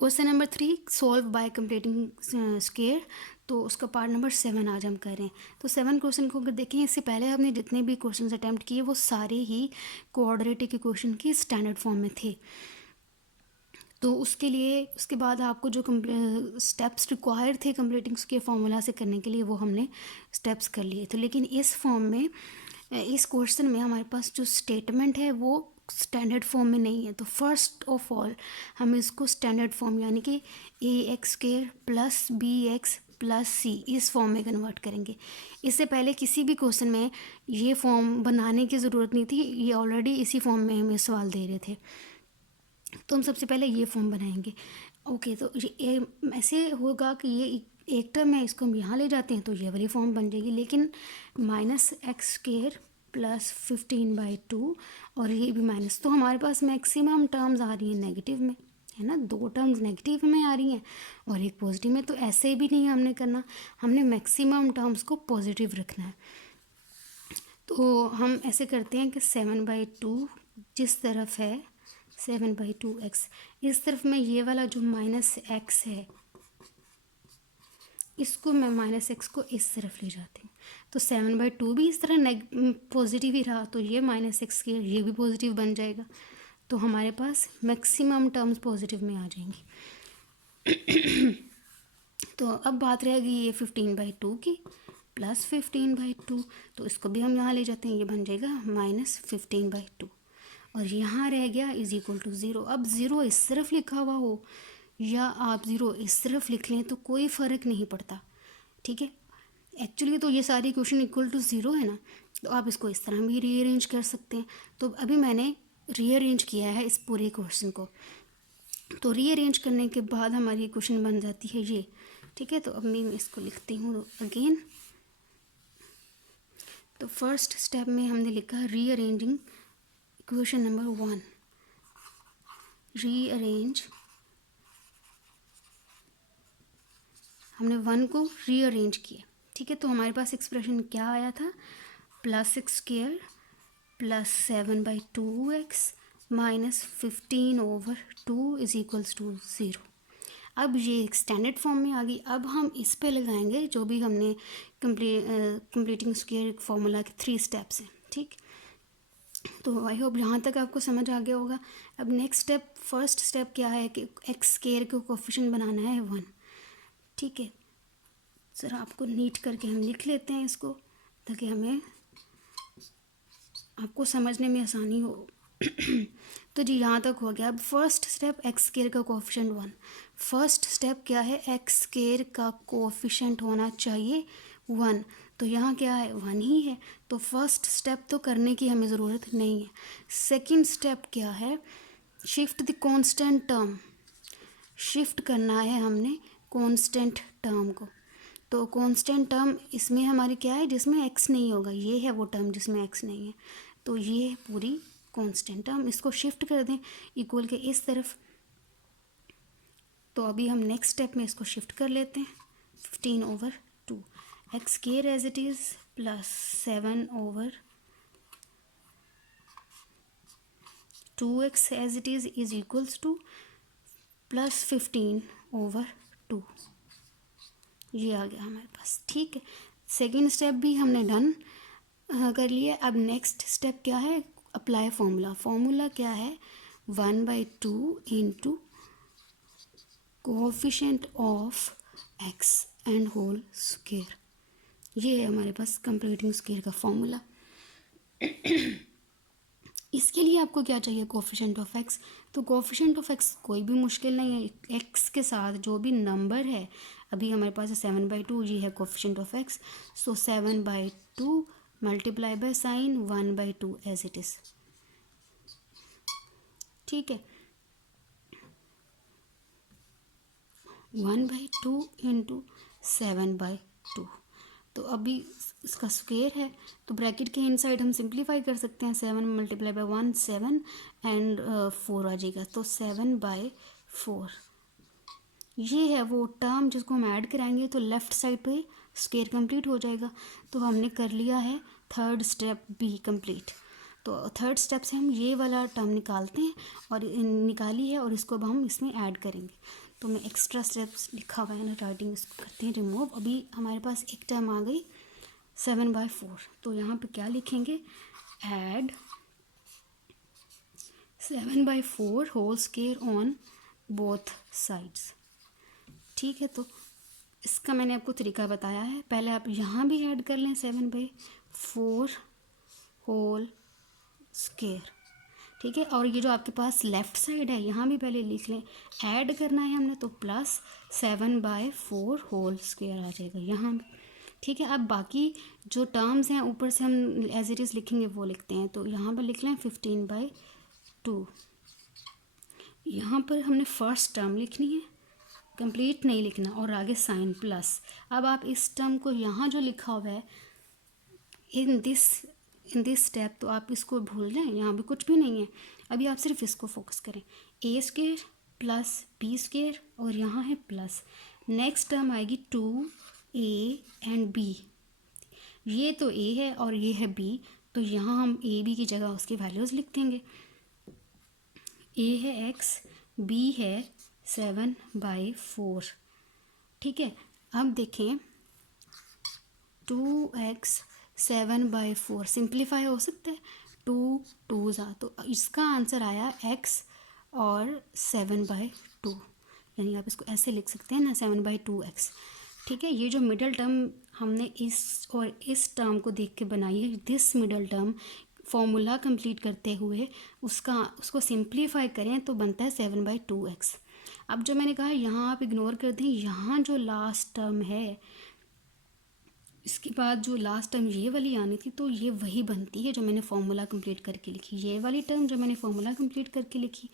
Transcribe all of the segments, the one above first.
Question number 3 solve by completing square. तो उसका part number 7 आज हम कर रहे हैं। तो 7 क्वेश्चन को अगर देखें, इससे पहले हमने जितने भी क्वेश्चन अटैम्प्ट किए वो सारे ही कोऑर्डिनेट इक्वेशन की स्टैंडर्ड फॉर्म में थे। तो उसके लिए उसके बाद आपको जो स्टेप्स रिक्वायर थे कंप्लीटिंग के फॉर्मूला से करने के लिए वो हमने स्टेप्स कर लिए थे। लेकिन इस फॉर्म में, इस क्वेश्चन में हमारे पास जो स्टेटमेंट है वो स्टैंडर्ड फॉर्म में नहीं है। तो फर्स्ट ऑफ ऑल हम इसको स्टैंडर्ड फॉर्म यानी कि ax² plus bx plus c इस फॉर्म में कन्वर्ट करेंगे। इससे पहले किसी भी क्वेश्चन में ये फॉर्म बनाने की ज़रूरत नहीं थी, ये ऑलरेडी इसी फॉर्म में हमें सवाल दे रहे थे। तो हम सबसे पहले ये फॉर्म बनाएंगे। ओके, तो ये ऐसे होगा कि ये एक टर्म है, इसको हम यहाँ ले जाते हैं तो ये वाली फॉर्म बन जाएगी। लेकिन -x² प्लस 15/2 और ये भी माइनस, तो हमारे पास मैक्सिमम टर्म्स आ रही हैं नेगेटिव में, है ना। 2 टर्म्स नेगेटिव में आ रही हैं और एक पॉजिटिव में। तो ऐसे भी नहीं हमने करना, हमने मैक्सिमम टर्म्स को पॉजिटिव रखना है। तो हम ऐसे करते हैं कि 7/2 जिस तरफ है 7/2x, इस तरफ में ये वाला जो -x है इसको मैं -x को इस तरफ ले जाती हूँ। तो 7/2 भी इस तरह पॉजिटिव ही रहा, तो ये -x के ये भी पॉजिटिव बन जाएगा। तो हमारे पास मैक्सिमम टर्म्स पॉजिटिव में आ जाएंगी। तो अब बात रहेगी ये 15/2 की प्लस 15/2, तो इसको भी हम यहाँ ले जाते हैं, ये बन जाएगा -15/2 और यहाँ रह गया = 0। अब 0 इस तरफ लिखा हुआ हो या आप 0 इस तरफ लिख लें तो कोई फ़र्क नहीं पड़ता, ठीक है। एक्चुअली तो ये सारी इक्वेशन = 0 है ना, तो आप इसको इस तरह भी रीअरेंज कर सकते हैं। तो अभी मैंने रीअरेंज किया है इस पूरे क्वेश्चन को। तो रीअरेंज करने के बाद हमारी इक्वेशन बन जाती है ये, ठीक है। तो अब मैं इसको लिखती हूँ अगेन। तो फर्स्ट स्टेप में हमने लिखा रीअरेंजिंग इक्वेशन नंबर 1, रीअरेंज, हमने 1 को रीअरेंज किया, ठीक है। तो हमारे पास एक्सप्रेशन क्या आया था, +x² प्लस 7/2x माइनस 15/2 = 0। अब ये स्टैंडर्ड फॉर्म में आ गई। अब हम इस पे लगाएंगे जो भी हमने कंप्लीटिंग स्क्वायर फार्मूला के 3 स्टेप्स हैं, ठीक। तो आई होप यहाँ तक आपको समझ आ गया होगा। अब नेक्स्ट स्टेप, फर्स्ट स्टेप क्या है कि x² को कोफिशिएंट बनाना है 1, ठीक है। सर आपको नीट करके हम लिख लेते हैं इसको ताकि हमें आपको समझने में आसानी हो। तो जी यहाँ तक हो गया। अब फर्स्ट स्टेप x² का कोफिशिएंट 1। फर्स्ट स्टेप क्या है, x² का कोफिशिएंट होना चाहिए 1। तो यहाँ क्या है, 1 ही है। तो फर्स्ट स्टेप तो करने की हमें ज़रूरत नहीं है। सेकंड स्टेप क्या है, shift the constant term, shift करना है हमने कांस्टेंट टर्म को। तो कांस्टेंट टर्म इसमें हमारी क्या है, जिसमें x नहीं होगा, ये है वो टर्म जिसमें x नहीं है। तो ये पूरी कांस्टेंट टर्म, इसको शिफ्ट कर दें इक्वल के इस तरफ। तो अभी हम नेक्स्ट स्टेप में इसको शिफ्ट कर लेते हैं, 15/2 x² as it is plus 7/2x as it is equals to plus 15/2। ये आ गया हमारे पास, ठीक है। सेकेंड स्टेप भी हमने डन कर लिया। अब नेक्स्ट स्टेप क्या है, अप्लाई फॉर्मूला। फॉर्मूला क्या है, 1/2 into coefficient of x and whole square. ये है हमारे पास कंप्लीटिंग स्क्वायर का फॉर्मूला। इसके लिए आपको क्या चाहिए, कोफिशिएंट ऑफ x। तो कोफिशिएंट ऑफ x कोई भी मुश्किल नहीं है, x के साथ जो भी नंबर है, अभी हमारे पास 7/2, ये है coefficient of x। So 7/2 multiply by sign 1/2 as it is, ठीक है। 1/2 इंटू 7/2। तो अभी इसका स्क्वायर है तो ब्रैकेट के इनसाइड हम सिंप्लीफाई कर सकते हैं। 7 मल्टीप्लाई बाय 1 7 एंड 4 आ जाएगा, तो 7/4। ये है वो टर्म जिसको हम ऐड कराएंगे तो लेफ़्ट साइड पे स्क्वायर कंप्लीट हो जाएगा। तो हमने कर लिया है थर्ड स्टेप भी कंप्लीट। तो थर्ड स्टेप से हम ये वाला टर्म निकालते हैं और निकाली है और इसको अब हम इसमें ऐड करेंगे। तो मैं एक्स्ट्रा स्टेप्स लिखा हुआ है ना राइटिंग, इसको करते हैं रिमूव। अभी हमारे पास एक टर्म आ गई 7/4, तो यहाँ पे क्या लिखेंगे, add 7/4 whole square on both sides. ठीक है, तो इसका मैंने आपको तरीका बताया है। पहले आप यहाँ भी ऐड कर लें 7/4 होल स्क्वायर, ठीक है। और ये जो आपके पास लेफ़्ट साइड है यहाँ भी पहले लिख लें, ऐड करना है हमने, तो प्लस 7/4 होल स्क्वायर आ जाएगा यहाँ भी, ठीक है। अब बाकी जो टर्म्स हैं ऊपर से हम एज इट इज़ लिखेंगे वो लिखते हैं। तो यहाँ पर लिख लें 15/2। यहाँ पर हमने फर्स्ट टर्म लिखनी है, कंप्लीट नहीं लिखना, और आगे साइन प्लस। अब आप इस टर्म को यहाँ जो लिखा हुआ है इन दिस स्टेप, तो आप इसको भूल जाएं, यहाँ भी कुछ भी नहीं है। अभी आप सिर्फ इसको फोकस करें, ए स्क्वायर प्लस बी स्क्वायर, और यहाँ है प्लस। नेक्स्ट टर्म आएगी 2a एंड b। ये तो a है और ये है b, तो यहाँ हम a b की जगह उसकी वैल्यूज़ लिख देंगे। a है x, b है 7/4, ठीक है। अब देखें 2x 7/4 सिंप्लीफाई हो सकता है, 2 2 ज़ा, तो इसका आंसर आया x और 7/2, यानी आप इसको ऐसे लिख सकते हैं ना 7/2x, ठीक है। ये जो मिडल टर्म हमने इस और इस टर्म को देख के बनाई है, this middle term formula complete करते हुए उसको सिंप्लीफाई करें तो बनता है 7/2x। अब जो मैंने कहा यहाँ आप इग्नोर कर दें, यहाँ जो लास्ट टर्म है इसके बाद जो लास्ट टर्म ये वाली आनी थी, तो ये वही बनती है जो मैंने फार्मूला कंप्लीट करके लिखी, ये वाली टर्म जो मैंने फार्मूला कंप्लीट करके लिखी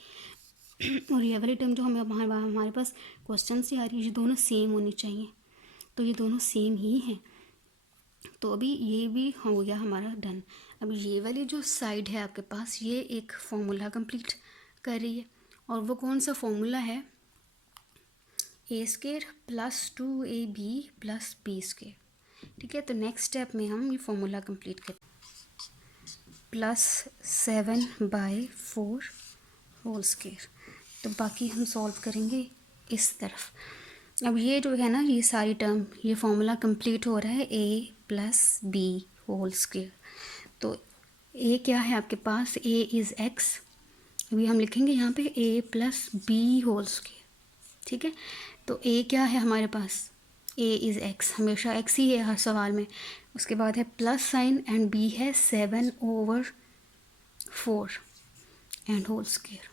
और ये वाली टर्म जो हमारे पास क्वेश्चन से आ रही है, ये दोनों सेम होनी चाहिए। तो ये दोनों सेम ही हैं, तो अभी ये भी हो गया हमारा डन। अब ये वाली जो साइड है आपके पास, ये एक फार्मूला कंप्लीट कर रही है, और वो कौन सा फार्मूला है, a² plus 2ab plus b², ठीक है। तो नेक्स्ट स्टेप में हम ये फार्मूला कंप्लीट करें, प्लस 7/4 होल स्क्वायर। तो बाकी हम सॉल्व करेंगे इस तरफ। अब ये जो है ना, ये सारी टर्म, ये फार्मूला कंप्लीट हो रहा है a plus b whole square. तो a क्या है आपके पास, a इज़ x, अभी हम लिखेंगे यहाँ पे a plus b whole square, ठीक है। तो a क्या है हमारे पास, a इज़ x, हमेशा x ही है हर सवाल में। उसके बाद है प्लस साइन एंड b है 7/4 and whole square,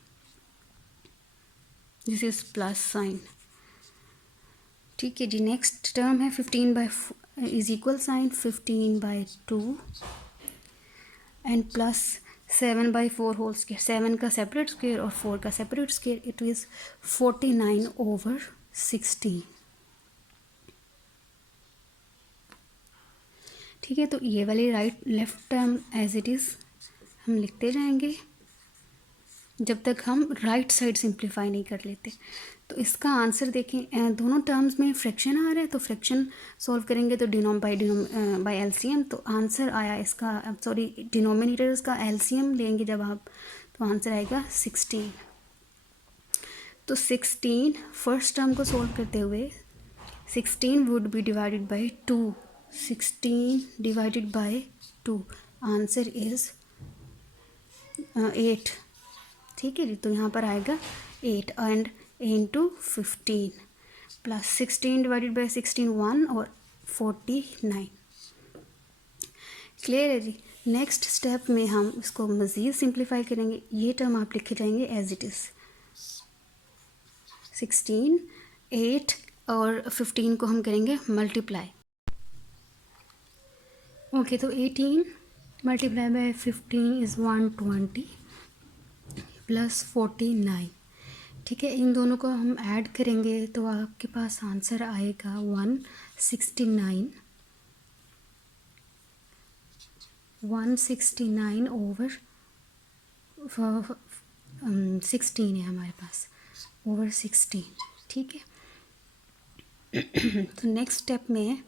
this is plus sign, ठीक है जी। नेक्स्ट टर्म है 15/4 is equal sign 15/2 and plus 7/4 whole square, 7 का सेपरेट स्क्वायर और 4 का सेपरेट स्क्वायर, इट इज़ 49/16, ठीक है। तो ये वाली right left term as it is हम लिखते जाएंगे जब तक हम राइट साइड सिंप्लीफाई नहीं कर लेते। तो इसका आंसर देखें, दोनों टर्म्स में फ्रैक्शन आ रहा है, तो फ्रैक्शन सॉल्व करेंगे तो बाय एलसीएम, तो आंसर आया इसका, सॉरी डिनोमिनेटर्स का एलसीएम लेंगे जब आप, तो आंसर आएगा 16। तो 16 फर्स्ट टर्म को सॉल्व करते हुए 16 would be divided by 2, 16 divided by 2, answer is 8, ठीक है जी। तो यहाँ पर आएगा 8 and into 15 plus 16 divided by 16 1 और 49, क्लियर है जी। नेक्स्ट स्टेप में हम इसको मज़ीद सिंप्लीफाई करेंगे, ये टर्म आप लिखे जाएंगे एज इट इज़, 16 8 और 15 को हम करेंगे मल्टीप्लाई, ओके। तो 18 मल्टीप्लाई बाय 15 इज़ 120 प्लस 49, ठीक है। इन दोनों को हम ऐड करेंगे तो आपके पास आंसर आएगा 169 ओवर 16 है हमारे पास, ओवर 16, ठीक है। तो नेक्स्ट स्टेप में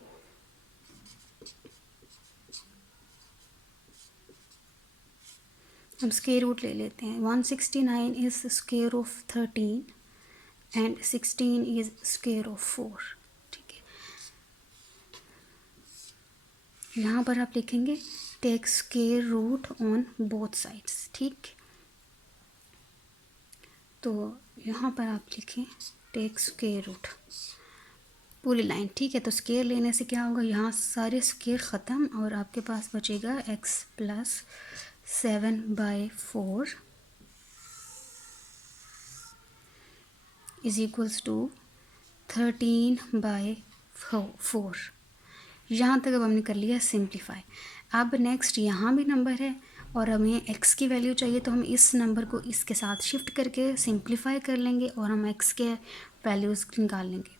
हम स्क्वायर रूट ले लेते हैं, 169 is square of 13 and 16 is square of 4। ठीक है, यहाँ पर आप लिखेंगे take square root on both sides. ठीक, तो यहाँ पर आप लिखें टेक स्क्वायर रूट पूरी लाइन। ठीक है, तो स्क्वायर लेने से क्या होगा, यहाँ सारे स्क्वायर ख़त्म और आपके पास बचेगा x plus 7/4 is equals to 13/4। यहाँ तक अब हमने कर लिया सिंप्लीफाई। अब नेक्स्ट यहाँ भी नंबर है और हमें x की वैल्यू चाहिए, तो हम इस नंबर को इसके साथ शिफ्ट करके सिंप्लीफाई कर लेंगे और हम x के वैल्यूज़ निकाल लेंगे।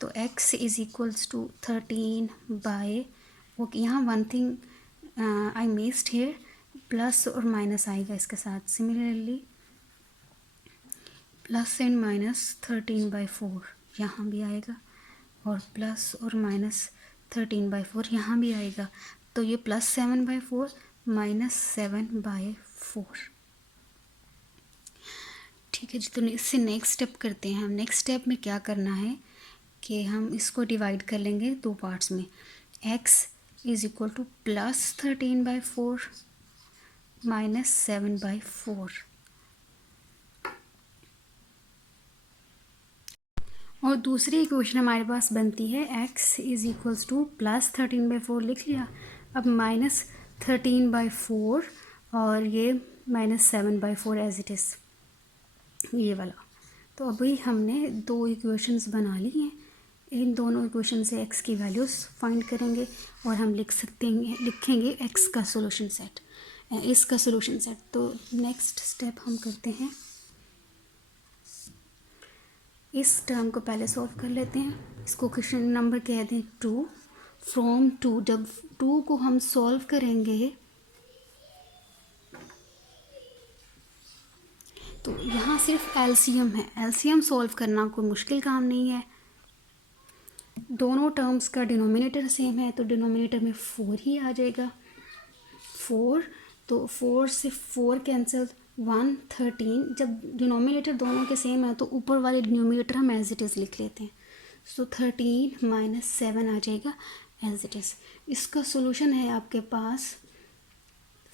तो x is equals to 13 okay, यहाँ one thing I missed here, plus और माइनस आएगा इसके साथ। सिमिलरली प्लस एंड माइनस 13/4 यहाँ भी आएगा और प्लस और माइनस 13/4 यहाँ भी आएगा। तो ये प्लस 7/4 माइनस 7/4। ठीक है जी, तो इससे नेक्स्ट स्टेप करते हैं हम। नेक्स्ट स्टेप में क्या करना है कि हम इसको डिवाइड कर लेंगे दो पार्ट्स में। x is equal two plus 13/4 minus 7/4 और दूसरी इक्वेशन हमारे पास बनती है x is equals to plus 13/4 लिख लिया, अब माइनस 13/4 और ये माइनस 7/4 एज इट इज़ ये वाला। तो अभी हमने दो इक्वेशंस बना ली हैं, इन दोनों इक्वेशन से x की वैल्यूज़ फाइंड करेंगे और हम लिखेंगे x का सोल्यूशन सेट, इसका सोल्यूशन सेट। तो नेक्स्ट स्टेप हम करते हैं, इस टर्म को पहले सॉल्व कर लेते हैं। इसको क्वेश्चन नंबर कह दें 2। फ्रॉम 2, जब 2 को हम सॉल्व करेंगे तो यहाँ सिर्फ एलसीएम है, एलसीएम सॉल्व करना कोई मुश्किल काम नहीं है। दोनों टर्म्स का डिनोमिनेटर सेम है तो डिनोमिनेटर में 4 ही आ जाएगा। 4, तो 4 से 4 कैंसिल, 1 13। जब डिनोमिनेटर दोनों के सेम है तो ऊपर वाले डिनोमिनेटर हम एज इट इज़ लिख लेते हैं। सो 13 माइनस 7 आ जाएगा एज इट इज़। इसका सोल्यूशन है आपके पास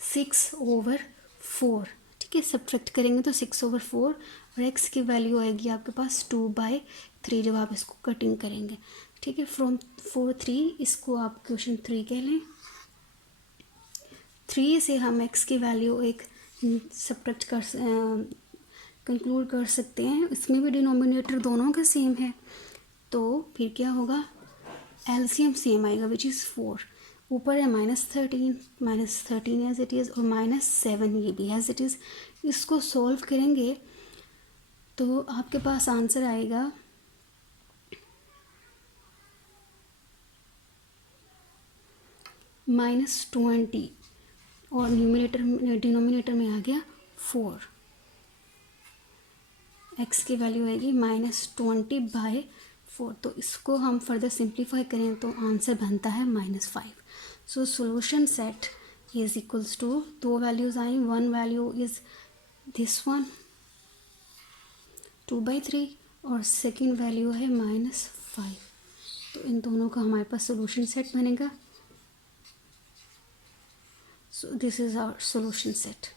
6/4। ठीक है, सब्ट्रैक्ट करेंगे तो 6/4 और x की वैल्यू आएगी आपके पास 2/3 जब आप इसको कटिंग करेंगे। ठीक है, फ्रॉम 4 3 इसको आप क्वेश्चन 3 कह लें। 3 से हम x की वैल्यू एक सब्ट्रैक्ट कंक्लूड कर सकते हैं, इसमें भी डिनोमिनेटर दोनों का सेम है तो फिर क्या होगा, एलसीएम सेम आएगा विच इज़ 4। ऊपर है -13 एज इट इज़ और -7 ये भी एज इट इज़। इसको सॉल्व करेंगे तो आपके पास आंसर आएगा -20 और डिनोमिनेटर में आ गया 4। x की वैल्यू आएगी -20/4। तो इसको हम फर्दर सिंप्लीफाई करें तो आंसर बनता है -5। So solution set is equals to, दो वैल्यूज़ आई, one value is this one 2/3 और सेकेंड वैल्यू है -5। तो इन दोनों का हमारे पास सोल्यूशन सेट बनेगा। So this is our solution set.